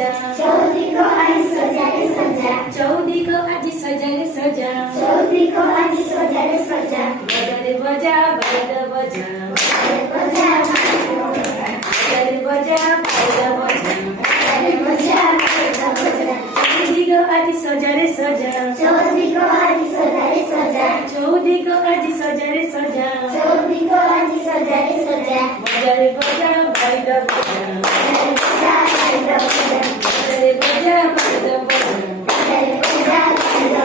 चौदी को आज सजा रे सजा चौदी को आज सजा रे सजा चौदी को आज सजा रे सजा बजा रे बजा बजा बजा बजा बजा रे बजा बजा बजा अरे बजा बजा चौदी को आज सजा रे सजा चौदी को आज सजा रे सजा चौदी को आज सजा रे सजा चौदी को आज सजा रे सजा बजा रे बजा बजा बजा अरे बजा बजा बजा रे बजा बजा बजा अरे बजा बजा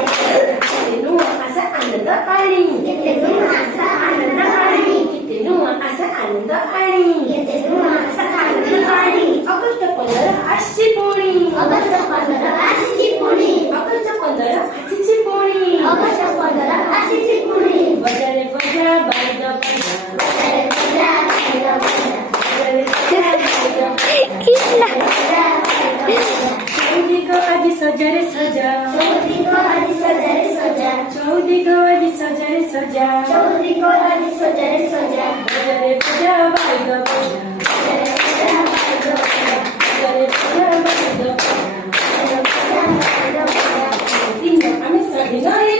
तेनु असा आनंद आणि येते असा आनंद आणि तेनु असा आनंद आणि येते असा आनंद आणि ऑगस्ट 15 आजची पोळी ऑगस्ट 15 आजची पुडी ऑगस्ट 15 आजची पोळी ऑगस्ट 15 आजची पुडी बजा रे बजा बजा बजा अरे बजा बजा बजा रे बजा बजा बजा चौदी को आज सजा रे सजा चौदी को आज सजा रे सजा चौदी को आज सजा रे सजा चौदी को आज सजा रे सजा बजा रे बजा बजा बजा अरे बजा बजा बजा रे बजा बजा बजा अरे बजा बजा तीन आम्ही सगळे